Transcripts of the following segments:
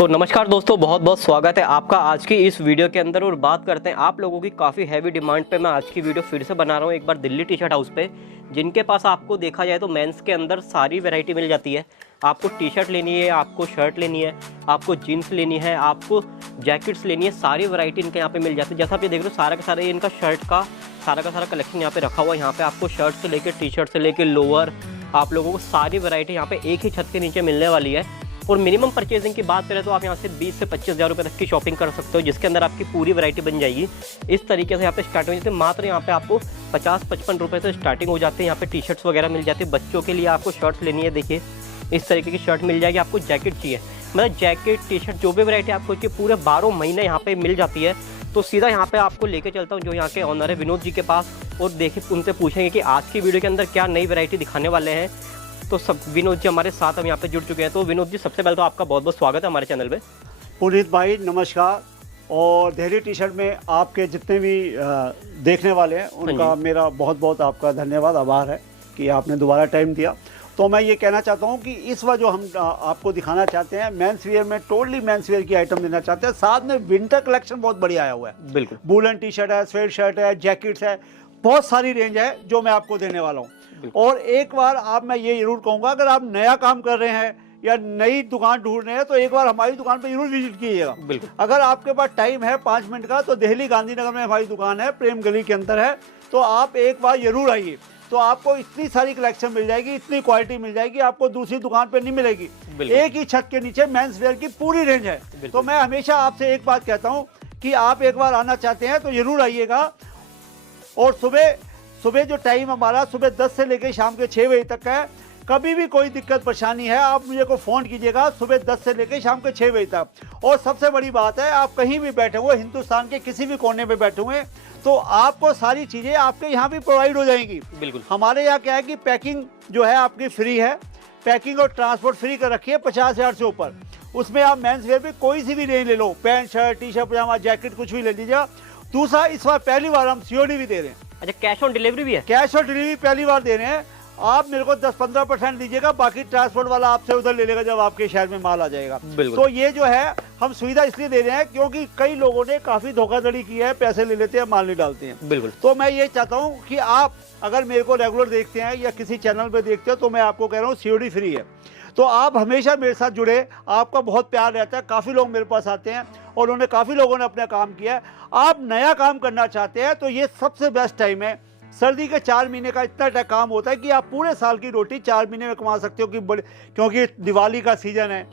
तो नमस्कार दोस्तों, बहुत बहुत स्वागत है आपका आज की इस वीडियो के अंदर। और बात करते हैं आप लोगों की काफ़ी हैवी डिमांड पे मैं आज की वीडियो फिर से बना रहा हूँ एक बार दिल्ली टी शर्ट हाउस पे, जिनके पास आपको देखा जाए तो मेंस के अंदर सारी वैरायटी मिल जाती है। आपको टी शर्ट लेनी है, आपको शर्ट लेनी है, आपको जीन्स लेनी है, आपको जैकेट्स लेनी है, सारी वैरायटी इनके यहाँ पे मिल जाती है। जैसा आप ये देख रहे हो सारा का सारा इनका शर्ट का सारा कलेक्शन यहाँ पे रखा हुआ है। यहाँ पे आपको शर्ट से लेकर टी शर्ट से लेकर लोअर, आप लोगों को सारी वैरायटी यहाँ पे एक ही छत के नीचे मिलने वाली है। और मिनिमम परचेजिंग की बात करें तो आप यहाँ से 20 से 25 हज़ार रुपये तक की शॉपिंग कर सकते हो, जिसके अंदर आपकी पूरी वैरायटी बन जाएगी। इस तरीके से यहाँ पे स्टार्टिंग हो जाती है। मात्र यहाँ पे आपको 50-55 रुपये से स्टार्टिंग हो जाती है। यहाँ पे टी शर्ट्स वगैरह मिल जाती है। बच्चों के लिए आपको शर्ट्स लेनी है, देखिए इस तरीके की शर्ट मिल जाएगी। आपको जैकेट चाहिए, मतलब जैकेट टी शर्ट जो भी वैरायटी आपको चाहिए पूरे 12 महीने यहाँ पे मिल जाती है। तो सीधा यहाँ पे आपको लेके चलता हूँ जो यहाँ के ऑनर है विनोद जी के पास, और देखिए उनसे पूछेंगे कि आज की वीडियो के अंदर क्या नई वैरायटी दिखाने वाले हैं। तो सब विनोद जी हमारे साथ हम यहाँ पे जुड़ चुके हैं। तो विनोद जी, सबसे पहले तो आपका बहुत बहुत स्वागत है हमारे चैनल पे। पुनीत भाई नमस्कार। और दिल्ली टी शर्ट में आपके जितने भी देखने वाले हैं उनका मेरा बहुत बहुत आपका धन्यवाद, आभार है कि आपने दोबारा टाइम दिया। तो मैं ये कहना चाहता हूँ कि इस बार जो हम आपको दिखाना चाहते हैं मेंस वियर में, टोटली मेंस वियर की आइटम देना चाहते हैं। साथ में विंटर कलेक्शन बहुत बढ़िया आया हुआ है। बिल्कुल, वूलन टी शर्ट है, स्वेट शर्ट है, जैकेट्स है, बहुत सारी रेंज है जो मैं आपको देने वाला हूँ। और एक बार आप मैं ये जरूर कहूँगा, अगर आप नया काम कर रहे हैं या नई दुकान ढूंढ रहे हैं तो एक बार हमारी दुकान पे जरूर विजिट कीजिएगा। अगर आपके पास टाइम है 5 मिनट का तो दिल्ली गांधीनगर में हमारी दुकान है, प्रेम गली के अंदर है। तो आप एक बार जरूर आइए, तो आपको इतनी सारी कलेक्शन मिल जाएगी, इतनी क्वालिटी मिल जाएगी, आपको दूसरी दुकान पे नहीं मिलेगी। एक ही छत के नीचे मेंस वेयर की पूरी रेंज है। तो मैं हमेशा आपसे एक बात कहता हूँ कि आप एक बार आना चाहते हैं तो जरूर आइएगा। और सुबह जो टाइम हमारा सुबह 10 से लेकर शाम के 6 बजे तक है। कभी भी कोई दिक्कत परेशानी है आप मुझे को फ़ोन कीजिएगा, सुबह 10 से लेकर शाम के 6 बजे तक। और सबसे बड़ी बात है, आप कहीं भी बैठे हुए, हिंदुस्तान के किसी भी कोने में बैठे हुए, तो आपको सारी चीज़ें आपके यहाँ भी प्रोवाइड हो जाएंगी। बिल्कुल, हमारे यहाँ क्या है कि पैकिंग जो है आपकी फ्री है। पैकिंग और ट्रांसपोर्ट फ्री कर रखी है 50,000 से ऊपर। उसमें आप मेंस वेयर भी कोई सी भी रेंज ले लो, पैंट शर्ट टी शर्ट पजामा जैकेट कुछ भी ले लीजिएगा। दूसरा, इस बार पहली बार हम COD भी दे रहे हैं। अच्छा, कैश ऑन डिलीवरी भी है? कैश ऑन डिलीवरी पहली बार दे रहे हैं। आप मेरे को 10-15% दीजिएगा, बाकी ट्रांसपोर्ट वाला आपसे उधर ले लेगा जब आपके शहर में माल आ जाएगा। तो ये जो है हम सुविधा इसलिए दे रहे हैं क्योंकि कई लोगों ने काफ़ी धोखाधड़ी की है, पैसे ले लेते हैं, माल नहीं डालते हैं। बिल्कुल, तो मैं ये चाहता हूँ कि आप अगर मेरे को रेगुलर देखते हैं या किसी चैनल पर देखते हो तो मैं आपको कह रहा हूँ COD फ्री है। तो आप हमेशा मेरे साथ जुड़े, आपका बहुत प्यार रहता है। काफ़ी लोग मेरे पास आते हैं और उन्होंने काफ़ी लोगों ने अपना काम किया है। आप नया काम करना चाहते हैं तो ये सबसे बेस्ट टाइम है। सर्दी के 4 महीने का इतना काम होता है कि आप पूरे साल की रोटी 4 महीने में कमा सकते हो कि क्योंकि दिवाली का सीज़न है,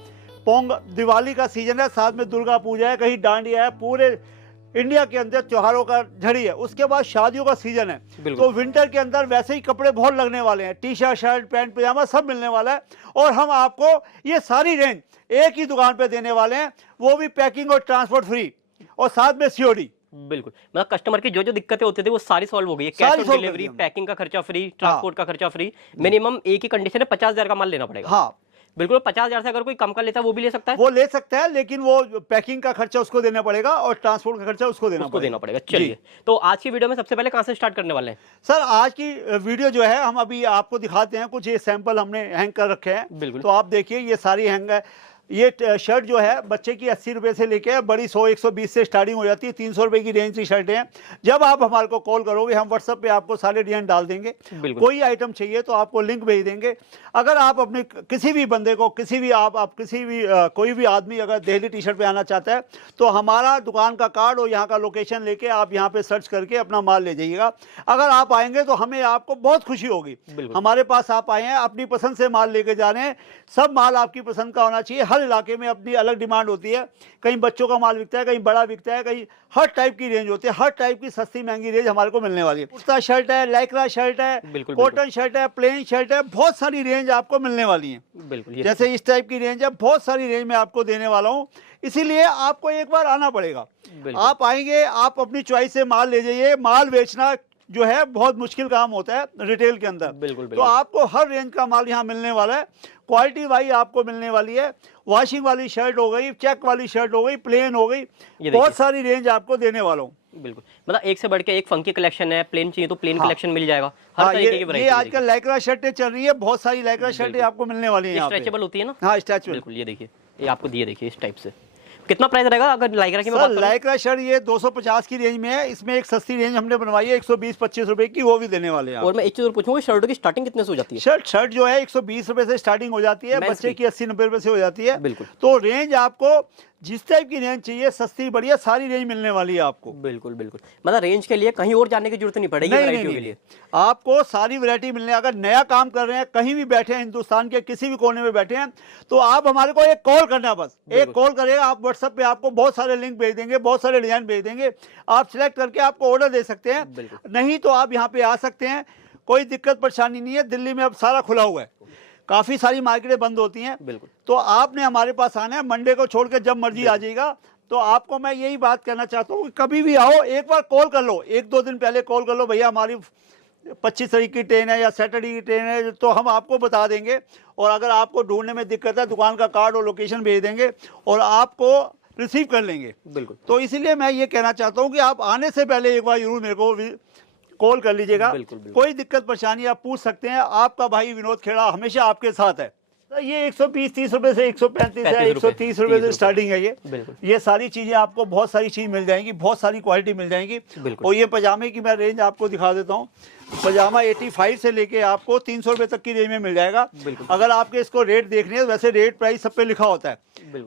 दिवाली का सीज़न है, साथ में दुर्गा पूजा है, कहीं डांडिया है, पूरे इंडिया के अंदर त्योहारों का झड़ी है। उसके बाद शादियों का सीजन है। तो विंटर के अंदर वैसे ही कपड़े बहुत लगने वाले हैं, टी शर्ट शर्ट पैंट पजामा सब मिलने वाला है। और हम आपको ये सारी रेंज एक ही दुकान पे देने वाले हैं, वो भी पैकिंग और ट्रांसपोर्ट फ्री और साथ में COD। बिल्कुल, मतलब कस्टमर की जो जो दिक्कतें होती थी वो सारी सॉल्व हो गई है। कैश ऑन डिलीवरी, पैकिंग का खर्चा फ्री, ट्रांसपोर्ट का खर्चा फ्री। मिनिमम एक ही कंडीशन है, 50,000 का माल लेना पड़ेगा। हाँ बिल्कुल, 50,000 से अगर कोई कम का लेता है वो भी ले सकता है, वो ले सकता है, लेकिन वो पैकिंग का खर्चा उसको देना पड़ेगा और ट्रांसपोर्ट का खर्चा उसको देना पड़ेगा। चलिए, तो आज की वीडियो में सबसे पहले कहां से स्टार्ट करने वाले हैं? सर, आज की वीडियो जो है हम अभी आपको दिखाते हैं। कुछ ये सैंपल हमने हैंग कर रखे हैं। बिल्कुल, तो आप देखिए ये सारी हैंग है। ये शर्ट जो है बच्चे की 80 रुपये से लेके बड़ी 100-120 से स्टार्टिंग हो जाती है। 300 रुपये की रेंज की शर्टें हैं। जब आप हमारे को कॉल करोगे हम व्हाट्सएप पे आपको सारे डिजाइन डाल देंगे। कोई आइटम चाहिए तो आपको लिंक भेज देंगे। अगर आप अपने किसी भी बंदे को, किसी भी आप किसी भी कोई भी आदमी अगर दिल्ली टी शर्ट पे आना चाहता है तो हमारा दुकान का कार्ड और यहाँ का लोकेशन लेके आप यहाँ पे सर्च करके अपना माल ले जाइएगा। अगर आप आएंगे तो हमें आपको बहुत खुशी होगी। हमारे पास आप आए हैं, अपनी पसंद से माल लेके जा रहे हैं। सब माल आपकी पसंद का होना चाहिए। हर इलाके में अपनी अलग डिमांड होती है। कहीं बच्चों का माल बिकता है, कहीं बड़ा बिकता है, कहीं हर टाइप की रेंज होती है। हर टाइप की सस्ती महंगी रेंज हमारे को मिलने वाली है। कुर्ता शर्ट है, लाइक्रा शर्ट है, कॉटन शर्ट है, प्लेन शर्ट है, बहुत सारी रेंज आपको मिलने वाली है। बिल्कुल, जैसे इस टाइप की रेंज है, बहुत सारी रेंज में आपको देने वाला हूँ। इसीलिए आपको एक बार आना पड़ेगा। आप आएंगे, आप अपनी चॉइस से माल ले जाइए। माल बेचना जो है बहुत मुश्किल काम होता है रिटेल के अंदर। बिल्कुल, तो आपको हर रेंज का माल यहाँ मिलने वाला है। क्वालिटी वाइज आपको मिलने वाली है। वॉशिंग वाली शर्ट हो गई, चेक वाली शर्ट हो गई, प्लेन हो गई, बहुत सारी रेंज आपको देने वाला हूँ। बिल्कुल, मतलब एक से बढ़ के एक फंकी कलेक्शन है। प्लेन चाहिए तो प्लेन कलेक्शन मिल जाएगा। हर तरीके की वैरायटी। ये आजकल लाइक्रा शर्टें चल रही है, बहुत सारी लाइक्रा शर्टें आपको मिलने वाली है। स्ट्रेचेबल होती है ना? हाँ, स्ट्रेचेबल। बिल्कुल, ये देखिए ये आपको दिए देखिए इस टाइप से। कितना प्राइस रहेगा अगर लाइक्रा की मैं बात करूं? लाइक्रा शर्ट ये 250 की रेंज में है। इसमें एक सस्ती रेंज हमने बनवाई है 120-25 रुपए की, वो भी देने वाले हैं। और मैं एक चीज और पूछूंगा, शर्टों की स्टार्टिंग कितने से हो जाती है? शर्ट जो है 120 रुपए से स्टार्टिंग हो जाती है, बच्चे की 80-90 रुपए से हो जाती है। बिल्कुल। तो रेंज आपको जिस टाइप की रेंज चाहिए, सस्ती बढ़िया सारी रेंज मिलने वाली है आपको। बिल्कुल बिल्कुल, मतलब रेंज के लिए कहीं और जाने की जरूरत नहीं पड़ेगी वैरायटियों के लिए। आपको सारी वैरायटी मिलने, अगर नया काम कर रहे हैं, कहीं भी बैठे हैं, हिंदुस्तान के किसी भी कोने में बैठे हैं, तो आप हमारे को एक कॉल करना, बस एक कॉल करेगा, आप व्हाट्सएप पे आपको बहुत सारे लिंक भेज देंगे, बहुत सारे डिजाइन भेज देंगे, आप सिलेक्ट करके आपको ऑर्डर दे सकते हैं। नहीं तो आप यहाँ पे आ सकते हैं, कोई दिक्कत परेशानी नहीं है। दिल्ली में अब सारा खुला हुआ है, काफी सारी मार्केटें बंद होती हैं। बिल्कुल। तो आपने हमारे पास आना है, मंडे को छोड़ के जब मर्जी आ जाइएगा। तो आपको मैं यही बात कहना चाहता हूँ, कभी भी आओ, एक बार कॉल कर लो, 1-2 दिन पहले कॉल कर लो, भैया हमारी 25 तारीख की ट्रेन है या सैटरडे की ट्रेन है, तो हम आपको बता देंगे। और अगर आपको ढूंढने में दिक्कत है, दुकान का कार्ड और लोकेशन भेज देंगे और आपको रिसीव कर लेंगे। बिल्कुल। तो इसीलिए मैं ये कहना चाहता हूँ कि आप आने से पहले एक बार जरूर मेरे को कॉल कर लीजिएगा। कोई दिक्कत परेशानी आप पूछ सकते हैं। आपका भाई विनोद खेड़ा हमेशा आपके साथ है। ये 120-30 रुपए से 135 है, 130 रुपए से स्टार्टिंग है। ये सारी चीजें आपको, बहुत सारी चीज मिल जाएंगी, बहुत सारी क्वालिटी मिल जाएंगी। और ये पजामे की मैं रेंज आपको दिखा देता हूँ। पजामा 85 से लेके आपको 300 रुपए तक की रेंज में मिल जाएगा। अगर आपके इसको रेट देखने हैं, वैसे रेट प्राइस सब पे लिखा होता है।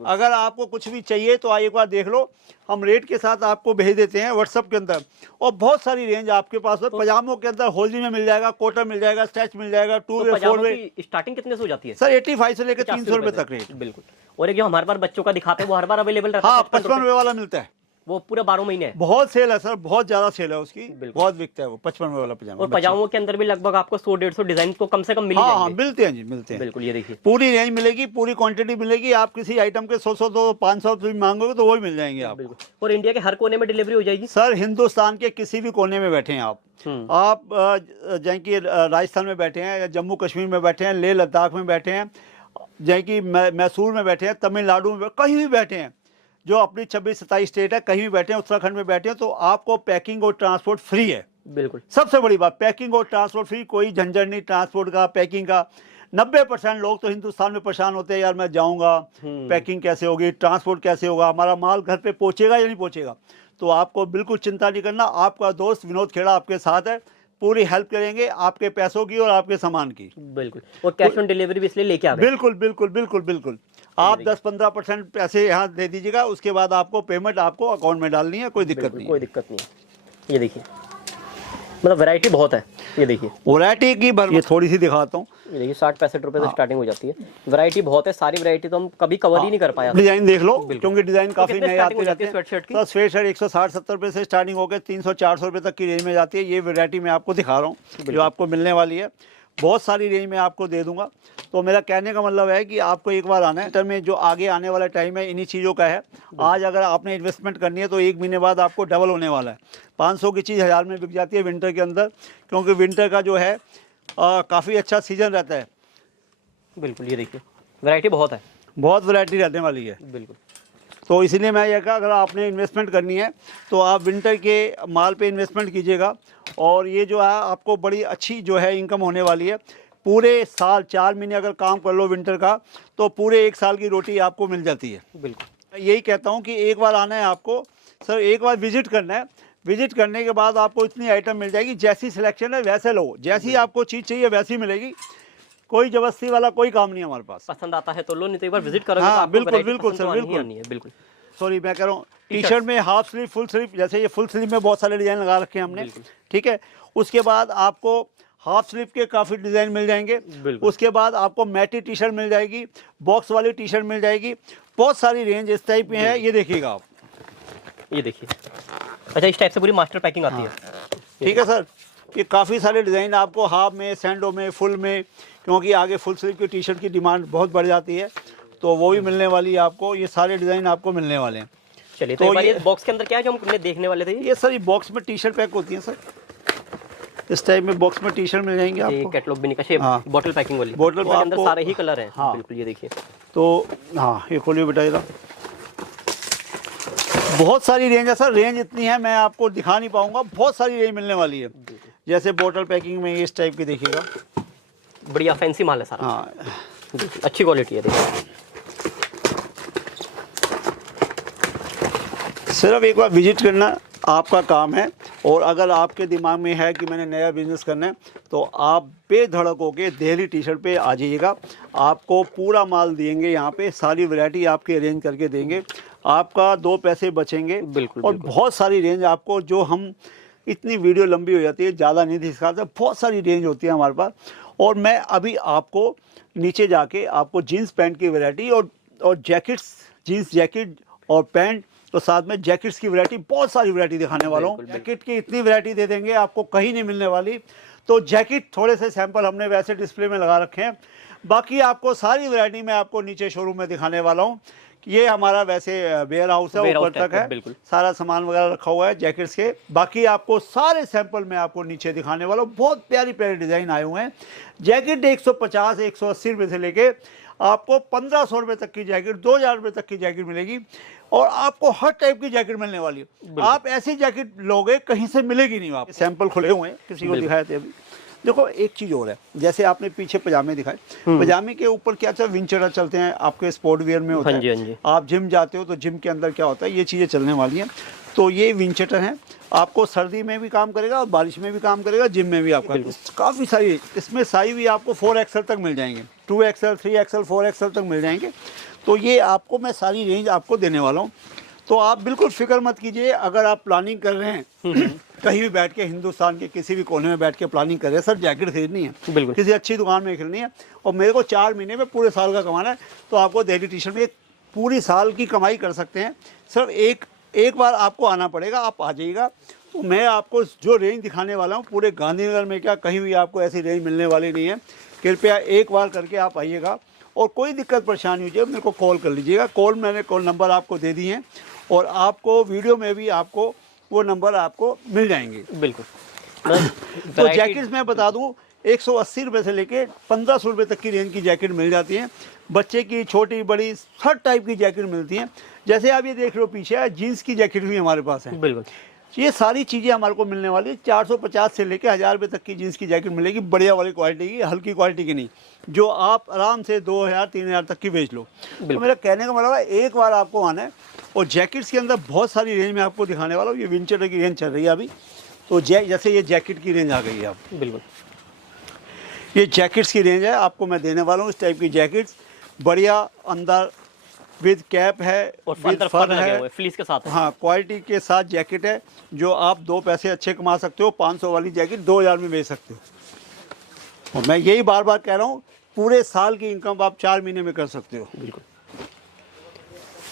अगर आपको कुछ भी चाहिए तो एक बार देख लो, हम रेट के साथ आपको भेज देते हैं व्हाट्सएप के अंदर। और बहुत सारी रेंज आपके पास है। पजामों के अंदर होली में मिल जाएगा, कॉटन मिल जाएगा, स्ट्रेच मिल जाएगा, 2 वे 4 वे। स्टार्टिंग कितने से हो जाती है सर? 85 से लेकर 300 रुपए तक रेट। बिल्कुल। और एक जो हमारे पास बच्चों का दिखाते हैं वो हर बार अवेलेबल रहता है? हाँ, 55 रुपए वाला मिलता है, वो पूरा 12 महीने है। बहुत सेल है सर, बहुत ज्यादा सेल है उसकी, बहुत बिकता है वो 55 रुपए वाला पजामा। और पजामों के अंदर भी लगभग आपको 100-150 डिजाइन तो कम से कम मिल जाएंगे। हाँ, मिलते हैं जी, मिलते हैं। बिल्कुल, ये देखिए पूरी रेंज मिलेगी, पूरी क्वांटिटी मिलेगी। आप किसी आइटम के 100 500 भी मांगोगे तो वो भी मिल जाएंगे आप। और इंडिया के हर कोने में डिलीवरी हो जाएगी सर। हिंदुस्तान के किसी भी कोने में बैठे हैं आप जैसे कि राजस्थान में बैठे हैं, या जम्मू कश्मीर में बैठे हैं, लेह लद्दाख में बैठे हैं, जैसे कि मैसूर में बैठे हैं, तमिलनाडु में, कहीं भी बैठे हैं, जो अपनी 26-27 स्टेट है, कहीं भी बैठे हैं, उत्तराखंड में बैठे हैं, तो आपको पैकिंग और ट्रांसपोर्ट फ्री है। बिल्कुल, सबसे बड़ी बात, पैकिंग और ट्रांसपोर्ट फ्री, कोई झंझट नहीं ट्रांसपोर्ट का, पैकिंग का। 90% लोग तो हिंदुस्तान में परेशान होते हैं, यार मैं जाऊंगा, पैकिंग कैसे होगी, ट्रांसपोर्ट कैसे होगा, हमारा माल घर पे पहुंचेगा या नहीं पहुंचेगा। तो आपको बिल्कुल चिंता नहीं करना, आपका दोस्त विनोद खेड़ा आपके साथ है, पूरी हेल्प करेंगे आपके पैसों की और आपके सामान की। बिल्कुल। और कैश ऑन डिलीवरी भी इसलिए लेके आ गए। बिल्कुल बिल्कुल बिल्कुल बिल्कुल। आप 10-15% पैसे यहाँ दे दीजिएगा, उसके बाद आपको पेमेंट आपको अकाउंट में डालनी है, कोई दिक्कत नहीं। कोई दिक्कत नहीं है। ये देखिए, मतलब वैरायटी बहुत है। ये देखिए वैरायटी की ये थोड़ी सी दिखाता हूँ। ये देखिए 60-65 रुपए से स्टार्टिंग हो जाती है। वैरायटी बहुत है, सारी वैरायटी तो हम कभी कवर ही नहीं कर पाया। डिजाइन देख लो, क्योंकि डिजाइन काफी नए आते रहते हैं। स्वेटशर्ट की तो स्वेटशर्ट 160-70 रुपए से स्टार्टिंग होकर 300-400 रुपए तक की रेंज में जाती है। ये वैरायटी मैं आपको दिखा रहा हूँ जो आपको मिलने वाली है। बहुत सारी रेंज में आपको दे दूंगा। तो मेरा कहने का मतलब है कि आपको एक बार आना है। इंटर में जो आगे आने वाला टाइम है इन्हीं चीज़ों का है। आज अगर आपने इन्वेस्टमेंट करनी है तो 1 महीने बाद आपको डबल होने वाला है। 500 की चीज़ 1000 में बिक जाती है विंटर के अंदर, क्योंकि विंटर का जो है काफ़ी अच्छा सीजन रहता है। बिल्कुल, ये देखिए वैरायटी बहुत है, बहुत वैरायटी रहने वाली है। बिल्कुल। तो इसीलिए मैं यह कहा, अगर आपने इन्वेस्टमेंट करनी है तो आप विंटर के माल पे इन्वेस्टमेंट कीजिएगा। और ये जो है आपको बड़ी अच्छी जो है इनकम होने वाली है। पूरे साल 4 महीने अगर काम कर लो विंटर का, तो पूरे 1 साल की रोटी आपको मिल जाती है। बिल्कुल, यही कहता हूँ कि एक बार आना है आपको सर, एक बार विजिट करना है। विजिट करने के बाद आपको इतनी आइटम मिल जाएगी, जैसी सिलेक्शन है वैसे लो, जैसी आपको चीज़ चाहिए वैसी मिलेगी। कोई जबरदस्ती वाला कोई काम नहीं है हमारे पास। पसंद आता है तो लो, नहीं तो एक बार विजिट करोगे। हाँ, बिल्कुल बिल्कुल सर, बिल्कुल। बिल्कुल। सॉरी, मैं कह रहा हूँ टी शर्ट में हाफ स्लीव, फुल स्लीव, जैसे ये फुल स्लीव में बहुत सारे डिज़ाइन लगा रखे हैं हमने, ठीक है। उसके बाद आपको हाफ स्लीव के काफ़ी डिज़ाइन मिल जाएंगे। उसके बाद आपको मैटी टी शर्ट मिल जाएगी, बॉक्स वाली टी शर्ट मिल जाएगी। बहुत सारी रेंज इस टाइप में है, ये देखिएगा आप। ये देखिए, अच्छा इस टाइप से पूरी मास्टर पैकिंग आती है। ठीक है सर, ये काफ़ी सारे डिज़ाइन आपको हाफ में, सैंडो में, फुल में, क्योंकि आगे फुल स्लीव की टी शर्ट की डिमांड बहुत बढ़ जाती है, तो वो भी मिलने वाली है आपको। ये सारे डिज़ाइन आपको मिलने वाले हैं। चलिए, तो ये बॉक्स के अंदर क्या है जो हम देखने वाले थे? ये सर, ये बॉक्स में टी शर्ट पैक होती है सर। इस टाइप में बॉक्स में टी शर्ट मिल जाएंगे आपको। कैटलॉग भी निकाल, हाँ, बॉटल पैकिंग वाली, बॉटल के अंदर सारे ही कलर हैं। हाँ, बिल्कुल, ये देखिए। तो हाँ, ये खोलिए बेटा जरा। बहुत सारी रेंज है सर, रेंज इतनी है मैं आपको दिखा नहीं पाऊंगा। बहुत सारी रेंज मिलने वाली है। जैसे बॉटल पैकिंग में इस टाइप की देखिएगा, बढ़िया फैंसी माल है सारा। हाँ, अच्छी क्वालिटी है। देखिए सिर्फ एक बार विजिट करना आपका काम है। और अगर आपके दिमाग में है कि मैंने नया बिजनेस करना है तो आप बेधड़क होके दिल्ली टी शर्ट पे आ जाइएगा। आपको पूरा माल देंगे, यहाँ पे सारी वैरायटी आपके अरेंज करके देंगे, आपका 2 पैसे बचेंगे। बिल्कुल, और बिल्कुल। बहुत सारी रेंज आपको, जो हम इतनी वीडियो लंबी हो जाती है, ज़्यादा नहीं दिखाते, बहुत सारी रेंज होती है हमारे पास। और मैं अभी आपको नीचे जाके आपको जीन्स पैंट की वैरायटी और जैकेट्स, जीन्स जैकेट और पैंट, तो साथ में जैकेट्स की वैरायटी, बहुत सारी वैरायटी दिखाने वाला हूँ। जैकेट की इतनी वैरायटी दे देंगे आपको, कहीं नहीं मिलने वाली। तो जैकेट थोड़े से सैंपल हमने वैसे डिस्प्ले में लगा रखे हैं, बाकी आपको सारी वैरायटी मैं आपको नीचे शोरूम में दिखाने वाला हूँ। ये हमारा वैसे वेयर हाउस है, ऊपर तक है, सारा सामान वगैरह रखा हुआ है जैकेट्स के। बाकी आपको सारे सैंपल मैं आपको नीचे दिखाने वाला हूँ। बहुत प्यारी प्यारी डिज़ाइन आए हुए हैं। जैकेट 150 180 रुपये से लेके आपको 1500 रुपये तक की जैकेट, 2000 रुपये तक की जैकेट मिलेगी। और आपको हर टाइप की जैकेट मिलने वाली है। आप ऐसी जैकेट लोगे कहीं से मिलेगी नहीं। आप सैंपल खुले हुए हैं, किसी को दिखाए थे अभी। देखो एक चीज़ और है, जैसे आपने पीछे पजामे दिखाए, पजामे के ऊपर क्या चल विंचर चलते हैं, आपके स्पोर्ट वियर में होता है। हाँ जी। आप जिम जाते हो तो जिम के अंदर क्या होता है, ये चीज़ें चलने वाली हैं। तो ये विंचर है, आपको सर्दी में भी काम करेगा और बारिश में भी काम करेगा, जिम में भी आपका काफ़ी सारी। इसमें साइज भी आपको 4XL तक मिल जाएंगे, 2XL 3XL 4XL तक मिल जाएंगे। तो ये आपको मैं सारी रेंज आपको देने वाला हूँ। तो आप बिल्कुल फिक्र मत कीजिए। अगर आप प्लानिंग कर रहे हैं कहीं भी बैठ के, हिंदुस्तान के किसी भी कोने में बैठ के प्लानिंग कर रहे हैं, सर जैकेट खरीदनी है, किसी अच्छी दुकान में खरीदनी है और मेरे को 4 महीने में पूरे साल का कमाना है, तो आपको दिल्ली टी शर्ट में एक पूरी साल की कमाई कर सकते हैं। सिर्फ एक बार आपको आना पड़ेगा, आप आ जाइएगा। तो मैं आपको जो रेंज दिखाने वाला हूँ पूरे गांधीनगर में, क्या कहीं भी आपको ऐसी रेंज मिलने वाली नहीं है। कृपया एक बार करके आप आइएगा। और कोई दिक्कत परेशानी हो जाए मेरे को कॉल कर लीजिएगा। मैंने कॉल नंबर आपको दे दिए हैं और आपको वीडियो में भी आपको वो नंबर आपको मिल जाएंगे। बिल्कुल। तो जैकेट्स मैं बता दूं, 180 रुपये से लेके 1500 रुपये तक की रेंज की जैकेट मिल जाती है। बच्चे की, छोटी बड़ी, हर टाइप की जैकेट मिलती हैं। जैसे आप ये देख रहे हो पीछे, जीन्स की जैकेट भी हमारे पास है। बिल्कुल। ये सारी चीज़ें हमारे को मिलने वाली है। 450 से लेके 1000 रुपये तक की जीन्स की जैकेट मिलेगी, बढ़िया वाली क्वालिटी की, हल्की क्वालिटी की नहीं, जो आप आराम से 2000 3000 तक की बेच लो। तो मेरा कहने का मतलब है एक बार आपको आना है। और जैकेट्स के अंदर बहुत सारी रेंज में आपको दिखाने वाला हूँ। ये विंटर की रेंज चल रही है अभी। तो जैसे ये जैकेट की रेंज आ गई है अब। बिल्कुल, ये जैकेट्स की रेंज है, आपको मैं देने वाला हूँ इस टाइप की जैकेट्स। बढ़िया अंदर विद कैप है और फर है, फ्लीस के साथ है। हाँ, क्वालिटी के साथ जैकेट है, जो आप 2 पैसे अच्छे कमा सकते हो। 500 वाली जैकेट 2000 में बेच सकते हो। और मैं यही बार बार कह रहा हूँ, पूरे साल की इनकम आप 4 महीने में कर सकते हो। बिल्कुल।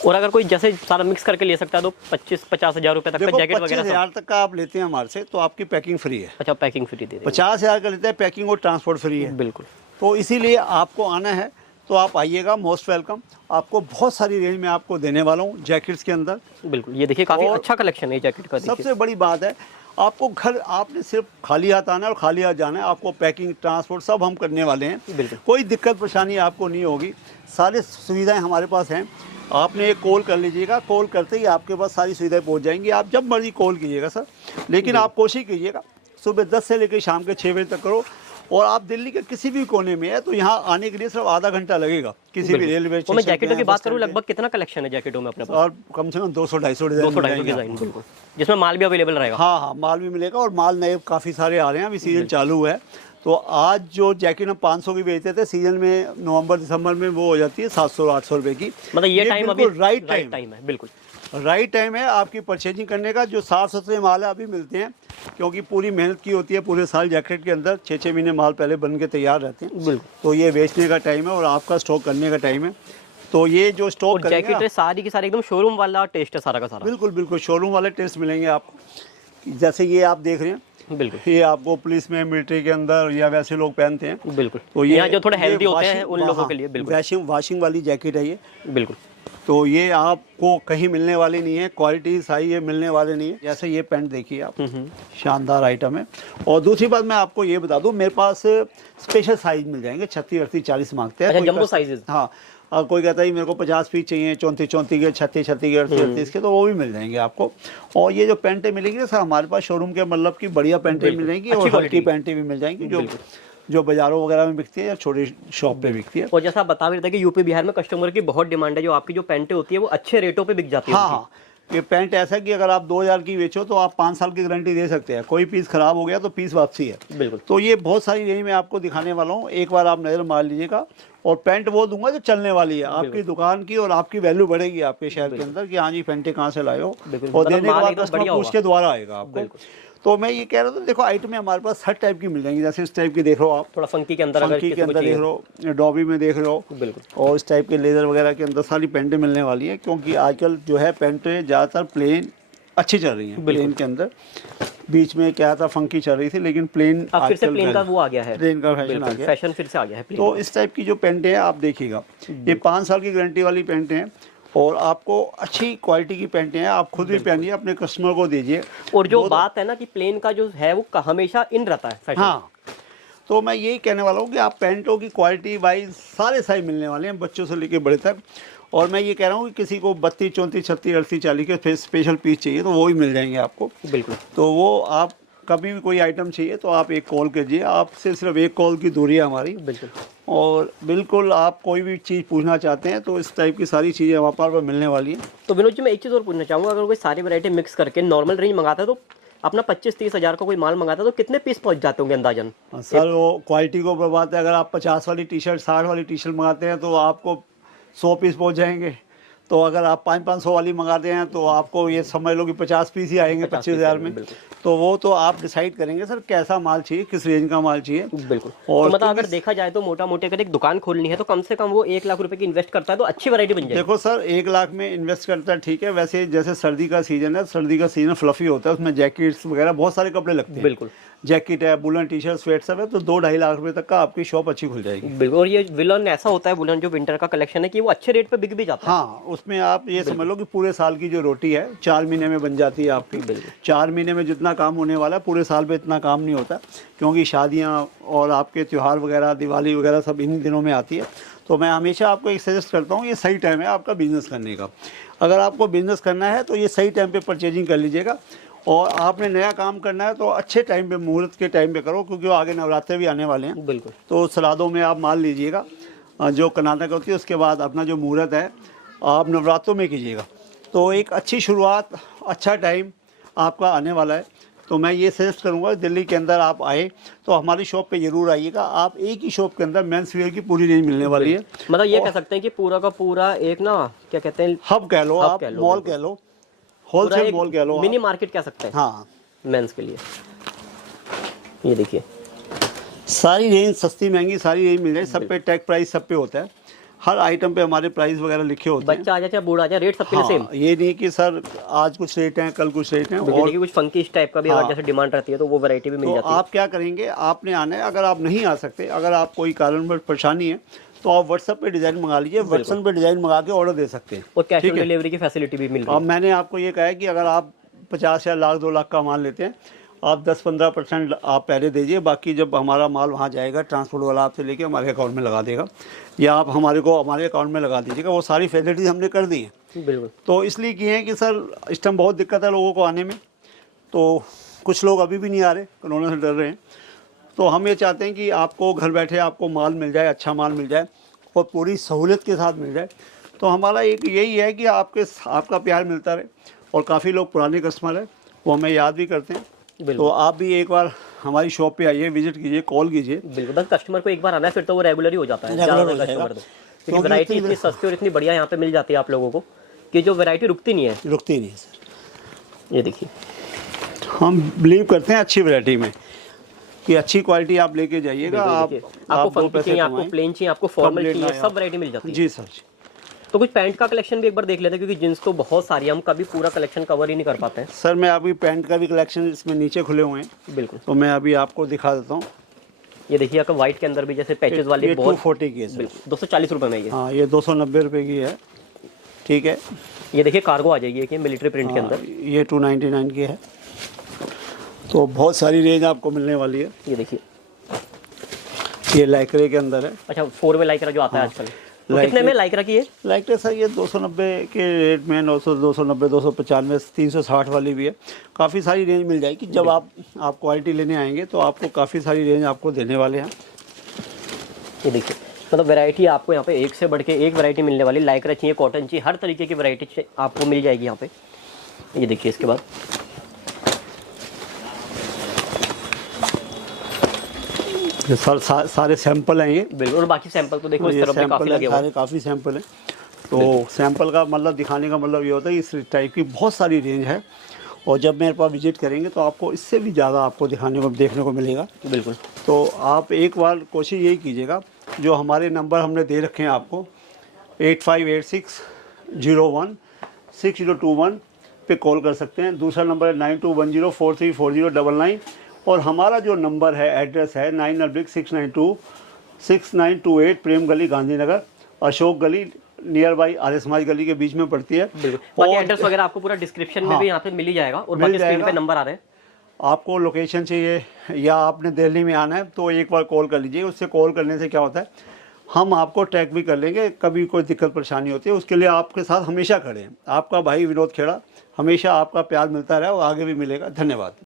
और अगर कोई जैसे सारा मिक्स करके ले सकता है तो 25-50 हज़ार रुपये तक का जैकेट वगैरह 25,000 तक का आप लेते हैं हमारे से तो आपकी पैकिंग फ्री है। अच्छा, पैकिंग फ्री दे देंगे। 50,000 का लेते हैं, पैकिंग और ट्रांसपोर्ट फ्री है। बिल्कुल। तो इसीलिए आपको आना है तो आप आइएगा, मोस्ट वेलकम। आपको बहुत सारी रेंज में आपको देने वाला हूँ जैकेट्स के अंदर। बिल्कुल, ये देखिए काफ़ी अच्छा कलेक्शन है जैकेट का। सबसे बड़ी बात है, आपको घर, आपने सिर्फ खाली हाथ आना है और खाली हाथ जाना है। आपको पैकिंग, ट्रांसपोर्ट सब हम करने वाले हैं। बिल्कुल, कोई दिक्कत परेशानी आपको नहीं होगी। सारी सुविधाएं हमारे पास हैं। आपने एक कॉल कर लीजिएगा, कॉल करते ही आपके पास सारी सुविधाएं पहुंच जाएंगी। आप जब मर्जी कॉल कीजिएगा सर, लेकिन आप कोशिश कीजिएगा सुबह 10 से लेकर शाम के 6 बजे तक करो। और आप दिल्ली के किसी भी कोने में है तो यहाँ आने के लिए सिर्फ आधा घंटा लगेगा, किसी भी रेलवे स्टेशन। मैं जैकेटों की बात करूँ, लगभग कितना कलेक्शन है जैकेटों में अपने पास? और कम से कम 200-250 डिजाइन, बिल्कुल, जिसमें माल भी अवेलेबल रहेगा। हाँ, माल भी मिलेगा और माल नए काफ़ी सारे आ रहे हैं। अभी सीजन चालू है। तो आज जो जैकेट हम 500 की बेचते थे, सीजन में नवंबर दिसंबर में वो हो जाती है 700-800 रुपये की। मतलब ये टाइम अभी राइट टाइम है। बिल्कुल राइट टाइम है आपकी परचेजिंग करने का। जो साफ सुथरे माल है अभी मिलते हैं, क्योंकि पूरी मेहनत की होती है पूरे साल जैकेट के अंदर। 6-6 महीने माल पहले बन के तैयार रहते हैं। बिल्कुल। तो ये बेचने का टाइम है और आपका स्टॉक करने का टाइम है। तो ये जो स्टॉक जैकेट है सारी की सारी एकदम शोरूम वाला टेस्ट है, सारा का सारा। बिल्कुल बिल्कुल, शोरूम वाले टेस्ट मिलेंगे आपको। जैसे ये आप देख रहे हैं, बिल्कुल, ये आपको पुलिस में, मिलिट्री के अंदर या वैसे लोग पहनते हैं। बिल्कुल। तो ये जो थोड़े हेल्दी होते हैं उन लोगों के लिए बिल्कुल वॉशिंग वाली जैकेट है ये। बिल्कुल। तो ये आपको कहीं मिलने वाली नहीं है, क्वालिटी सही है, मिलने वाले नहीं है। जैसे ये पैंट देखिए आप, शानदार आइटम है। और दूसरी बात मैं आपको ये बता दूं, मेरे पास स्पेशल साइज मिल जाएंगे। 36, 38, 40 मांगते हैं। Jumbo sizes. हाँ, और कोई कहता है मेरे को 50 पीस चाहिए, 34 के, 36 के, 38 के, तो वो भी मिल जाएंगे आपको। और ये जो पैंटें मिलेंगी ना सर, हमारे पास शोरूम के मतलब की बढ़िया पैंटें मिल जाएंगी और हल्की पैंटें भी मिल जाएंगी, जो बाजारों वगैरह में बिकती है या छोटी शॉप पे बिकती है। और जैसा आप बता रहे थे कि यूपी बिहार में कस्टमर की बहुत डिमांड है, जो आपकी जो पैंटें होती है वो अच्छे रेटों पे बिक जाती है। हाँ, ये पैंट ऐसा है कि अगर आप 2000 की बेचो तो आप 5 साल की गारंटी दे सकते हैं, कोई पीस खराब हो गया तो पीस वापसी है। बिल्कुल। तो ये बहुत सारी रेंज में आपको दिखाने वाला हूँ, एक बार आप नज़र मार लीजिएगा। और पैंट वो दूंगा जो चलने वाली है, आपकी दुकान की और आपकी वैल्यू बढ़ेगी आपके शहर के अंदर कि हाँ जी पैंटें कहाँ से लाए हो, और देने के बाद कस्टमर पूछ के दोबारा आएगा आपको। तो मैं ये कह रहा था, देखो आइटमें हमारे पास हर टाइप की मिल जाएंगी, जैसे इस टाइप की देख रहे हो आप, थोड़ा फंकी के अंदर, फंकी के अंदर देख रहे हो, डॉबी में देख रहे हो, बिल्कुल, और इस टाइप के लेदर वगैरह के अंदर सारी पैंटें मिलने वाली है, क्योंकि आजकल जो है पैंटें ज़्यादातर प्लेन अच्छी चल रही हैं। प्लेन के अंदर बीच में क्या था, फंकी चल रही थी, लेकिन प्लेन अब फिर से प्लेन का वो आ गया है, प्लेन का फैशन आ गया, फैशन फिर से आ गया है। तो इस टाइप की जो पैंटें हैं आप देखिएगा, ये 5 साल की गारंटी वाली पैंटें हैं, और आपको अच्छी क्वालिटी की पैंटें हैं, आप खुद भी पहनिए, अपने कस्टमर को दीजिए। और जो बात है ना कि प्लेन का जो है वो हमेशा इन रहता है फैशन। हाँ, तो मैं यही कहने वाला हूँ कि आप पैंटों की क्वालिटी वाइज सारे साइज मिलने वाले हैं, बच्चों से लेके बड़े तक। और मैं ये कह रहा हूँ कि किसी को 32, 34, 36, 38, 40 के स्पेशल पीस चाहिए तो वो भी मिल जाएंगे आपको। बिल्कुल। तो वो आप कभी भी कोई आइटम चाहिए तो आप एक कॉल कीजिए, आपसे सिर्फ एक कॉल की दूरी है हमारी। बिल्कुल। और बिल्कुल आप कोई भी चीज़ पूछना चाहते हैं तो इस टाइप की सारी चीज़ें वहाँ पर मिलने वाली हैं। तो विनोद जी मैं एक चीज़ और पूछना चाहूँगा, अगर कोई सारी वैरायटी मिक्स करके नॉर्मल रेंज मंगाता है तो अपना 25-30 हज़ार का कोई माल मंगाता है तो कितने पीस पहुँच जाते होंगे अंदाजन? सर वो क्वालिटी को बात है, अगर आप 50 वाली टी शर्ट, 60 वाली टी शर्ट मंगाते हैं तो आपको 100 पीस पहुँच जाएंगे। तो अगर आप 500 वाली मंगाते हैं तो आपको ये समझ लो कि 50 पीस ही आएंगे 25,000 में। तो वो तो आप डिसाइड करेंगे सर कैसा माल चाहिए, किस रेंज का माल चाहिए। बिल्कुल। और तो मतलब अगर देखा जाए तो मोटा मोटी अगर एक दुकान खोलनी है तो कम से कम वो 1 लाख रुपए की इन्वेस्ट करता है तो अच्छी वैरायटी बन जाएगी। देखो सर 1 लाख में इन्वेस्ट करता है, ठीक है। वैसे जैसे सर्दी का सीजन है, सर्दी का सीजन फ्लफी होता है, उसमें जैकेट्स वगैरह बहुत सारे कपड़े लगते हैं। बिल्कुल। जैकेट है, वुलन टी शर्ट, स्वेट सब है, तो 2-2.5 लाख रुपए तक का आपकी शॉप अच्छी खुल जाएगी। बिल्कुल। और ये वुलन ऐसा होता है, वुलन जो विंटर का कलेक्शन है कि वो अच्छे रेट पे बिक भी जाता है। हाँ, उसमें आप ये समझ लो कि पूरे साल की जो रोटी है 4 महीने में बन जाती है आपकी। 4 महीने में जितना काम होने वाला है पूरे साल में इतना काम नहीं होता, क्योंकि शादियाँ और आपके त्यौहार वगैरह, दिवाली वगैरह सब इन्हीं दिनों में आती है। तो मैं हमेशा आपको एक सजेस्ट करता हूँ, ये सही टाइम है आपका बिजनेस करने का। अगर आपको बिजनेस करना है तो ये सही टाइम पे परचेजिंग कर लीजिएगा, और आपने नया काम करना है तो अच्छे टाइम पे, मुहूर्त के टाइम पे करो, क्योंकि आगे नवरात्रे भी आने वाले हैं। बिल्कुल। तो सलादों में आप माल लीजिएगा, जो कर्नाटक होती है, उसके बाद अपना जो मुहूर्त है आप नवरात्रों में कीजिएगा। तो एक अच्छी शुरुआत, अच्छा टाइम आपका आने वाला है। तो मैं ये सजेस्ट करूँगा दिल्ली के अंदर आप आए तो हमारी शॉप पे ज़रूर आइएगा। आप एक ही शॉप के अंदर मेंस वेयर की पूरी रेंज मिलने वाली है। मतलब ये कह सकते हैं कि पूरा का पूरा एक ना, क्या कहते हैं, हब कह लो, आप मॉल कह लो, होलसेल मॉल कह लो, मिनी मार्केट कह सकते हैं। हाँ, मेंस के लिए ये देखिए सारी रेंज सस्ती महंगी सारी रेंज मिल जाए, सब पे टैग प्राइस सब पे होता है, हर आइटम पे हमारे प्राइस वगैरह लिखे होते हैं। बच्चा आ जाए चाहे बूढ़ा आ जाए, रेट सबके लिए सेम। ये नहीं कि सर आज कुछ रेट हैं कल कुछ रेट हैं, और कुछ फंकी इस टाइप का भी अगर जैसे डिमांड रहती है तो वो वैरायटी भी मिल जाती है। आप क्या करेंगे, आपने आना है। अगर आप नहीं आ सकते, अगर आप कोई कारणवश परेशानी है तो आप व्हाट्सएप पे डिज़ाइन मंगा लीजिए, व्हाट्सएप पे डिज़ाइन मंगा के ऑर्डर दे सकते हैं, और कैश ऑन डिलीवरी की फैसिलिटी भी मिल रही है। अब मैंने आपको ये कहा है कि अगर आप 50 या लाख 2 लाख का माल लेते हैं, आप 10-15% आप पहले दीजिए, बाकी जब हमारा माल वहाँ जाएगा ट्रांसपोर्ट वाला आपसे लेके हमारे अकाउंट में लगा देगा, या आप हमारे अकाउंट में लगा दीजिएगा। वो सारी फैसिलिटीज हमने कर दी हैं। बिल्कुल। तो इसलिए किए हैं कि सर इस टाइम बहुत दिक्कत है लोगों को आने में, तो कुछ लोग अभी भी नहीं आ रहे, कोरोना से डर रहे हैं। तो हम ये चाहते हैं कि आपको घर बैठे आपको माल मिल जाए, अच्छा माल मिल जाए और पूरी सहूलियत के साथ मिल जाए। तो हमारा एक यही है कि आपका प्यार मिलता रहे, और काफ़ी लोग पुराने कस्टमर हैं वो हमें याद भी करते हैं। तो आप भी एक बार हमारी शॉप पे आइए, विजिट कीजिए, कॉल कीजिए। बिल्कुल, बस कस्टमर को एक बार आना है फिर तो वो रेगुलर ही हो जाता है, क्योंकि वैरायटी इतनी सस्ती और इतनी बढ़िया यहाँ पे मिल जाती है आप लोगों को कि जो वैरायटी रुकती नहीं है। सर ये देखिए, हम बिलीव करते हैं अच्छी वैरायटी में कि अच्छी क्वालिटी आप लेके जाइएगा। आपको फंकी चाहिए, आपको प्लेन चाहिए, आपको फॉर्मल चाहिए, सब वैरायटी मिल जाती है। जी सर। तो कुछ पैंट का कलेक्शन भी एक बार देख लेते हैं, क्योंकि जींस तो बहुत सारी, हम कभी पूरा कलेक्शन कवर ही नहीं कर पाते हैं। सर मैं अभी पैंट का भी कलेक्शन इसमें नीचे खुले हुए हैं। बिल्कुल। तो मैं अभी आपको दिखा देता हूँ। ये देखिए आपका व्हाइट के अंदर भी जैसे पैचेस वाली बहुत 240 की है सर। 240 रुपये में ये। हाँ, ये 290 रुपये की है, ठीक है। ये देखिए कार्गो आ जाएगी एक, मिलिट्री प्रिंट के अंदर, ये 299 की है। तो बहुत सारी रेंज आपको मिलने वाली है। ये देखिए, ये लाइक्रे के अंदर है। अच्छा, 4 वे लाइक्रा जो आता है आजकल, तो कितने में लाइक्रा की है? लाइक्रे सर ये 290 के रेट में, 900, 290, 295, 360 वाली भी है। काफ़ी सारी रेंज मिल जाएगी। जब आप क्वालिटी लेने आएंगे तो आपको काफ़ी सारी रेंज आपको देने वाले हैं। ये देखिए, मतलब वैरायटी आपको यहाँ पे एक से बढ़ के एक वैरायटी मिलने वाली। लाइक्रा चाहिए, कॉटन चाहिए, हर तरीके की वैरायटी आपको मिल जाएगी यहाँ पे। ये देखिए इसके बाद ये सारे सैंपल हैं ये। बिल्कुल, और बाकी सैंपल तो देखो इस ये तरफ भी काफी सैंपल लगे है, हुए सारे काफ़ी सैंपल हैं। तो सैंपल का मतलब दिखाने का मतलब ये होता है इस टाइप की बहुत सारी रेंज है, और जब मेरे पास विजिट करेंगे तो आपको इससे भी ज़्यादा आपको दिखाने को देखने को मिलेगा। बिल्कुल। तो आप एक बार कोशिश यही कीजिएगा, जो हमारे नंबर हमने दे रखे हैं आपको 8586016021 पे कॉल कर सकते हैं। दूसरा नंबर है 9210434099, और हमारा जो नंबर है, एड्रेस है 996926928 प्रेम गली, गांधीनगर, अशोक गली, नियर बाई आर्य समाज गली के बीच में पड़ती है। बाकी एड्रेस वगैरह आपको पूरा डिस्क्रिप्शन में भी यहाँ पे मिल ही जाएगा, और बाकी स्क्रीन पे नंबर आ रहे हैं। आपको लोकेशन चाहिए या आपने दिल्ली में आना है तो एक बार कॉल कर लीजिए। उससे कॉल करने से क्या होता है, हम आपको ट्रैक भी कर लेंगे, कभी कोई दिक्कत परेशानी होती है उसके लिए आपके साथ हमेशा खड़े हैं। आपका भाई विनोद खेड़ा, हमेशा आपका प्यार मिलता रहे और आगे भी मिलेगा। धन्यवाद।